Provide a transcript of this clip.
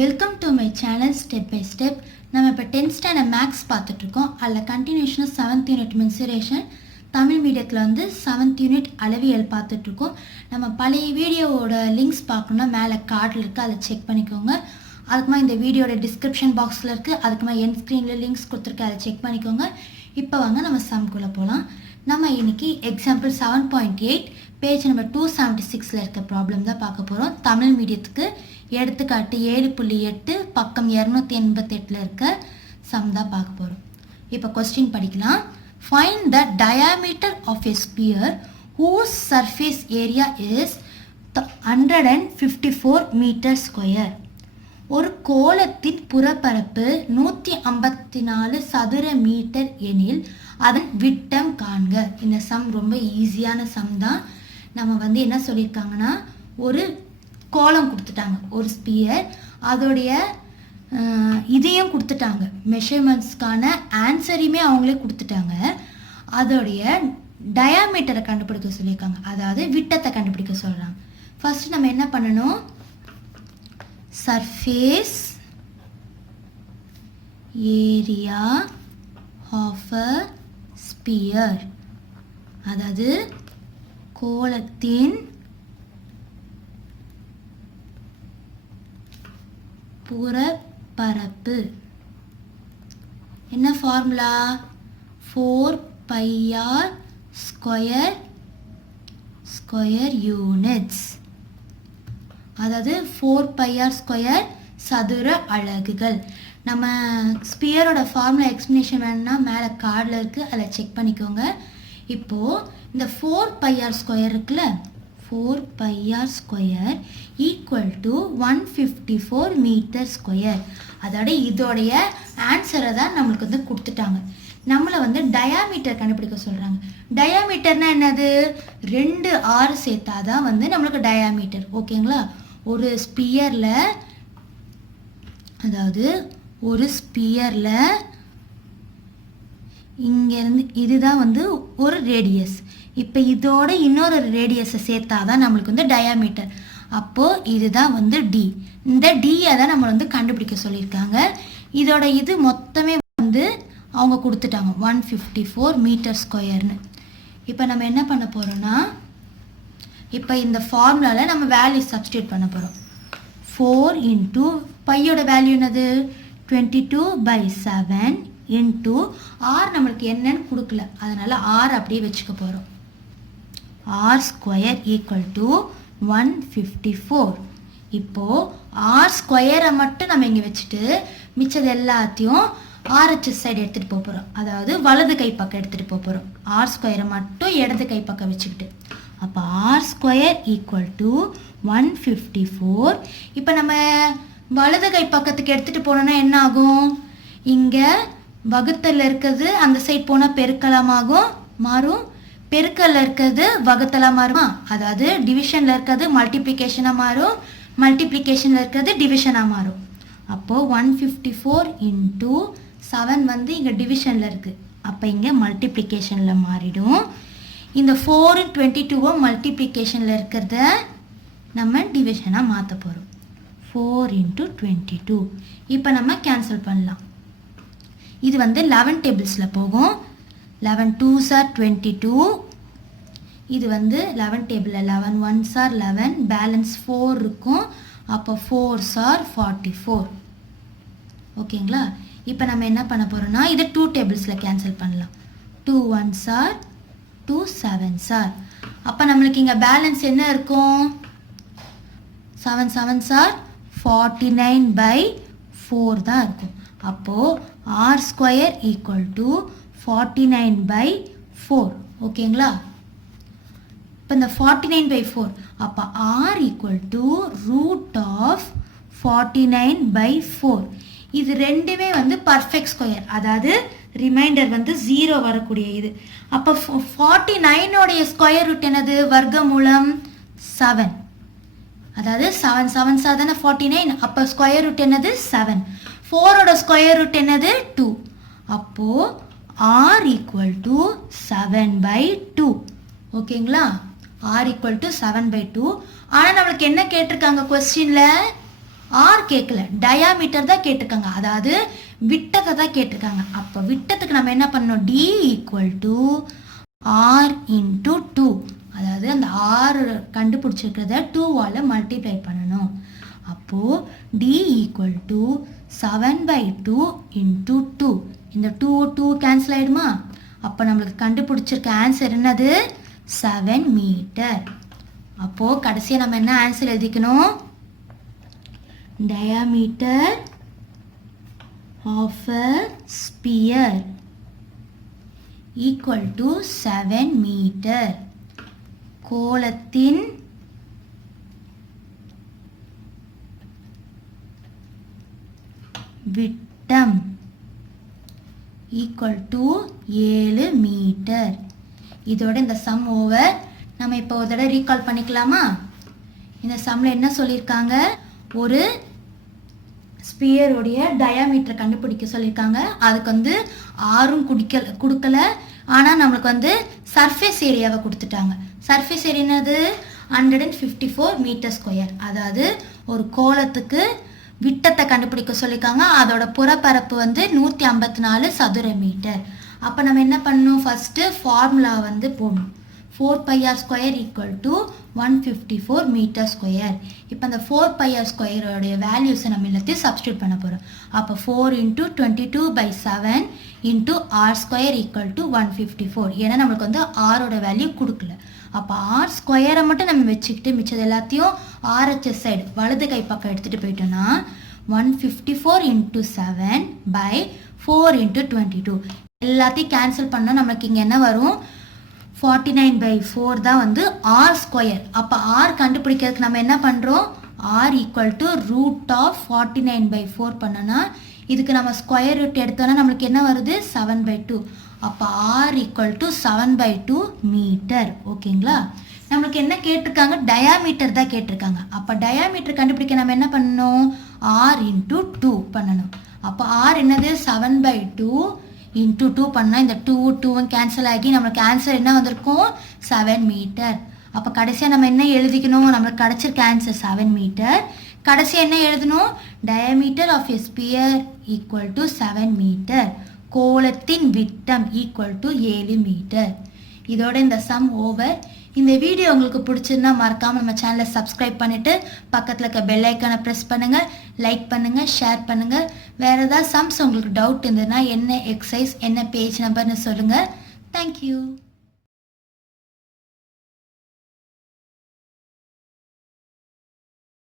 Welcome to my channel step by step. நம்ம இப்போ 10th standard maths பார்த்துட்ருக்கோம். அதில் கண்டினியூஷனாக 7th யூனிட் மென்சுரேஷன், தமிழ் மீடியத்தில் வந்து 7th யூனிட் அளவியல் பார்த்துட்ருக்கோம். நம்ம பழைய வீடியோவோட லிங்க்ஸ் பார்க்கணுன்னா மேலே கார்டில் இருக்குது, அதை செக் பண்ணிக்கோங்க. அதுக்குமா இந்த வீடியோட டிஸ்கிரிப்ஷன் பாக்ஸில் இருக்குது, அதுக்குமா என் ஸ்க்ரீனில் லிங்க்ஸ் கொடுத்துருக்கு, அதை செக் பண்ணிக்கோங்க. இப்போ வாங்க நம்ம சம்குள்ளே போகலாம். நம்ம இன்னைக்கு எக்ஸாம்பிள் 7.8 பேஜ் நம்பர் 276 இருக்க ப்ராப்ளம் தான் பார்க்க போகிறோம். தமிழ் மீடியத்துக்கு எடுத்துக்காட்டு 7.8 பக்கம் 288 இருக்க சம் தான் பார்க்க போகிறோம். இப்போ கொஸ்டின் படிக்கலாம். Find the diameter of a sphere whose surface area is 154 metre square. ஒரு கோளத்தின் புறப்பரப்பு 154 சதுர மீட்டர் எனில் அதன் விட்டம் காண்க. இந்த சம் ரொம்ப ஈஸியான சம் தான். நம்ம வந்து என்ன சொல்லியிருக்காங்கன்னா, ஒரு கோளம் கொடுத்துட்டாங்க, ஒரு ஸ்பியர், அதோடைய இதையும் கொடுத்துட்டாங்க, மெஷர்மெண்ட்ஸ்க்கான ஆன்சரையுமே அவங்களே கொடுத்துட்டாங்க. அதோடைய டயாமீட்டரை கண்டுபிடிக்க சொல்லியிருக்காங்க, அதாவது விட்டத்தை கண்டுபிடிக்க சொல்கிறாங்க. ஃபர்ஸ்ட் நம்ம என்ன பண்ணணும், surface area of a sphere, அதாவது கோளத்தின் புறப்பரப்பு. என்ன ஃபார்முலா? 4πr ஸ்கொயர் யூனிட்ஸ், அதாவது 4πr² சதுர அலகுகள். நம்ம ஸ்பியரோட ஃபார்முலா எக்ஸ்பிளனேஷன் வேணும்னா மேலே கார்டில் இருக்குது, அதில் செக் பண்ணிக்கோங்க. இப்போது இந்த 4πr² இருக்குல்ல, 4πr² equal to 154 metre square. அதோட இதோடைய ஆன்சரை தான் நம்மளுக்கு வந்து கொடுத்துட்டாங்க. நம்மளை வந்து டயாமீட்டர் கண்டுபிடிக்க சொல்கிறாங்க. டயாமீட்டர்னா என்னது? 2 ஆர் சேர்த்தாதான் வந்து நம்மளுக்கு டயாமீட்டர். ஓகேங்களா? ஒரு ஸ்பியரில், அதாவது ஒரு ஸ்பியரில் இங்கேருந்து இதுதான் வந்து ஒரு ரேடியஸ். இப்போ இதோட இன்னொரு ரேடியஸை சேர்த்தாதான் நம்மளுக்கு வந்து டயாமீட்டர். அப்போது இதுதான் வந்து டி. இந்த டியை தான் நம்ம வந்து கண்டுபிடிக்க சொல்லியிருக்காங்க. இதோட இது மொத்தமே வந்து அவங்க கொடுத்துட்டாங்க 154 மீட்டர் ஸ்கொயர்னு. இப்போ நம்ம என்ன பண்ண போகிறோம்னா, இப்போ இந்த ஃபார்முலாவில் நம்ம வேல்யூ சப்ஸ்டியூட் பண்ண போகிறோம். 4 இன்ட்டு பையோட வேல்யூ என்னது? 22/7 இன்ட்டு ஆர் நம்மளுக்கு என்னன்னு கொடுக்கல, அதனால் ஆர் அப்படியே வச்சுக்க போகிறோம். r² equal to 154. இப்போது r² மட்டும் நம்ம இங்கே வச்சுட்டு மிச்சது எல்லாத்தையும் RHS சைடு எடுத்துகிட்டு போகிறோம், அதாவது வலது கை பக்கம் எடுத்துகிட்டு போகிறோம். r² மட்டும் இடது கை பக்கம் வச்சுக்கிட்டு, அப்போ r² ஈக்குவல் டு 154. இப்போ நம்ம வலது கை பக்கத்துக்கு எடுத்துகிட்டு போனோன்னா என்ன ஆகும்? இங்கே வகுத்தல் இருக்கிறது அந்த சைட் போனால் பெருக்கலாமாகும் மாறும், பெருக்கல்ல இருக்கிறது வகுத்தலாக மாறுமா? அதாவது டிவிஷனில் இருக்கிறது மல்டிப்ளிகேஷனாக மாறும், மல்டிப்ளிகேஷனில் இருக்கிறது டிவிஷனாக மாறும். அப்போது 154 இன்ட்டு 7 வந்து இங்கே டிவிஷனில் இருக்குது, அப்போ இங்கே மல்டிப்ளிகேஷனில் மாறிடும். இந்த 4 22 மல்டிப்ளிகேஷனில் இருக்கிறத நம்ம டிவிஷனாக மாற்ற போகிறோம். 4 இன்ட்டு 22. இப்போ நம்ம கேன்சல் பண்ணலாம். இது வந்து 11 டேபிள்ஸில் போகும். 11 2s are 22. இது வந்து 11 டேபிளில் 11 1s are 11, பேலன்ஸ் 4 இருக்கும். அப்போ 4s are 44. ஓகேங்களா? இப்போ நம்ம என்ன பண்ண போகிறோம்னா, இதை 2 டேபிள்ஸில் கேன்சல் பண்ணலாம். 2 1s are 2 7s are. அப்போ நம்மளுக்கு இங்கே பேலன்ஸ் என்ன இருக்கும்? 7 7s are 49/4 தான் இருக்கும். அப்போது r² ஈக்குவல் டு 49/4. ஓகேங்களா? இப்போ இந்த 49/4, அப்போ r ஈக்குவல் டு √49/4. இது ரெண்டுமே வந்து பர்ஃபெக்ட் ஸ்கொயர், அதாவது ரிமைண்டர் வந்து 0 வரக்கூடிய இது. அப்போ 49 ஸ்கொயர் ரூட் என்னது? வர்க்கமூலம் 7. அதாவது 7 7s தானே 49, அப்போ ஸ்கொயர் ரூட் என்னது? 7. 4ஓட ஸ்கொயர் ரூட் என்னது? 2. அப்போது r ஈக்குவல் டு 7/2. ஓகேங்களா? r equal to 7/2. ஆனால் நம்மளுக்கு என்ன கேட்டிருக்காங்க கொஸ்டினில்? ஆர் கேட்கல, டயாமீட்டர் தான் கேட்டிருக்காங்க, அதாவது விட்டத்தை தான் கேட்டிருக்காங்க. அப்போ விட்டத்துக்கு நம்ம என்ன பண்ணணும், D equal to R into 2, அதாவது அந்த ஆர் கண்டுபிடிச்சிருக்கிறத 2வால் மல்டிப்ளை பண்ணணும். அப்போது டி ஈக்குவல் டு 7/2 இன்ட்டு 2, இந்த 2 கேன்சல் ஆகிடுமா? அப்போ நம்மளுக்கு கண்டுபிடிச்சிருக்க ஆன்சர் என்னது, 7 மீட்டர். அப்போது கடைசியாக நம்ம என்ன ஆன்சர் எழுதிக்கணும், diameter of a sphere equal to 7 meter. கோளத்தின் விட்டம் equal to 7 மீட்டர். இதோட இந்த சம் ஓவர். நம்ம இப்போ ஒரு தடவை ரீகால் பண்ணிக்கலாமா? இந்த சம்மில் என்ன சொல்லியிருக்காங்க, ஒரு ஸ்பியருடைய டயாமீட்டரை கண்டுபிடிக்க சொல்லியிருக்காங்க. அதுக்கு ஆரும் கொடுக்கல, ஆனால் நம்மளுக்கு சர்ஃபேஸ் ஏரியாவை கொடுத்துட்டாங்க. சர்ஃபேஸ் ஏரியா என்னது, 154 மீட்டர் ஸ்கொயர். அதாவது ஒரு கோளத்துக்கு விட்டத்தை கண்டுபிடிக்க சொல்லியிருக்காங்க. அதோட புறப்பரப்பு 154 சதுர மீட்டர். அப்போ நம்ம என்ன பண்ணணும், ஃபஸ்ட்டு ஃபார்முலா போடணும். 4πr² equal to 154 metre square. இப்போ அந்த 4πr² வேல்யூஸை நம்ம எல்லாத்தையும் சப்ஸ்டியூட் பண்ண போகிறோம். அப்போ 4 × 22/7 × r² ஈக்குவல் டு 154. ஏன்னா நம்மளுக்கு ஆரோட வேல்யூ கொடுக்கல. அப்போ r² மட்டும் நம்ம வச்சுக்கிட்டு மிச்சது எல்லாத்தையும் RHS சைடு வலது கை பக்கம் எடுத்துகிட்டு போயிட்டோன்னா 154 × 7/4 × 22 எல்லாத்தையும் கேன்சல் பண்ணால் நம்மளுக்கு இங்கே என்ன வரும், 49/4 தான் r². அப்போ r கண்டுபிடிக்கிறதுக்கு நம்ம என்ன பண்ணுறோம், r ஈக்குவல் டு √49/4 பண்ணோன்னா இதுக்கு நம்ம ஸ்கொயர் ரூட் எடுத்தோன்னா நம்மளுக்கு என்ன வருது, 7/2. அப்போ r ஈக்குவல் டு 7/2 மீட்டர். ஓகேங்களா? நம்மளுக்கு என்ன கேட்டிருக்காங்க, டயாமீட்டர் தான் கேட்டிருக்காங்க. அப்போ டயாமீட்டர் கண்டுபிடிக்க நம்ம என்ன பண்ணணும், r × 2 பண்ணணும். அப்போ r என்னது, 7/2 × 2 பண்ணால் இந்த 2 கேன்சல் ஆகி நம்மளுக்கு ஆன்சர் என்ன வந்திருக்கும், 7 மீட்டர். அப்போ கடைசியாக நம்ம என்ன எழுதிக்கணும், நம்மளுக்கு கிடச்சிருக்க ஆன்சர் 7 மீட்டர். கடைசியாக என்ன எழுதணும், diameter of a sphere equal to 7 metre. கோளத்தின் விட்டம் ஈக்குவல் டு 7 மீட்டர். இதோட இந்த சம் ஓவர். இந்த வீடியோ உங்களுக்கு பிடிச்சிருந்தா மறக்காமல் நம்ம சேனலை சப்ஸ்கிரைப் பண்ணிவிட்டு பக்கத்தில் இருக்க பெல் ஐக்கானை ப்ரெஸ் பண்ணுங்கள், லைக் பண்ணுங்கள், ஷேர் பண்ணுங்கள். வேறு ஏதாவது சம்ஸ் உங்களுக்கு டவுட் இருந்ததுன்னா என்ன எக்ஸசைஸ் என்ன பேஜ் நம்பர்னு சொல்லுங்கள். தேங்க்யூ.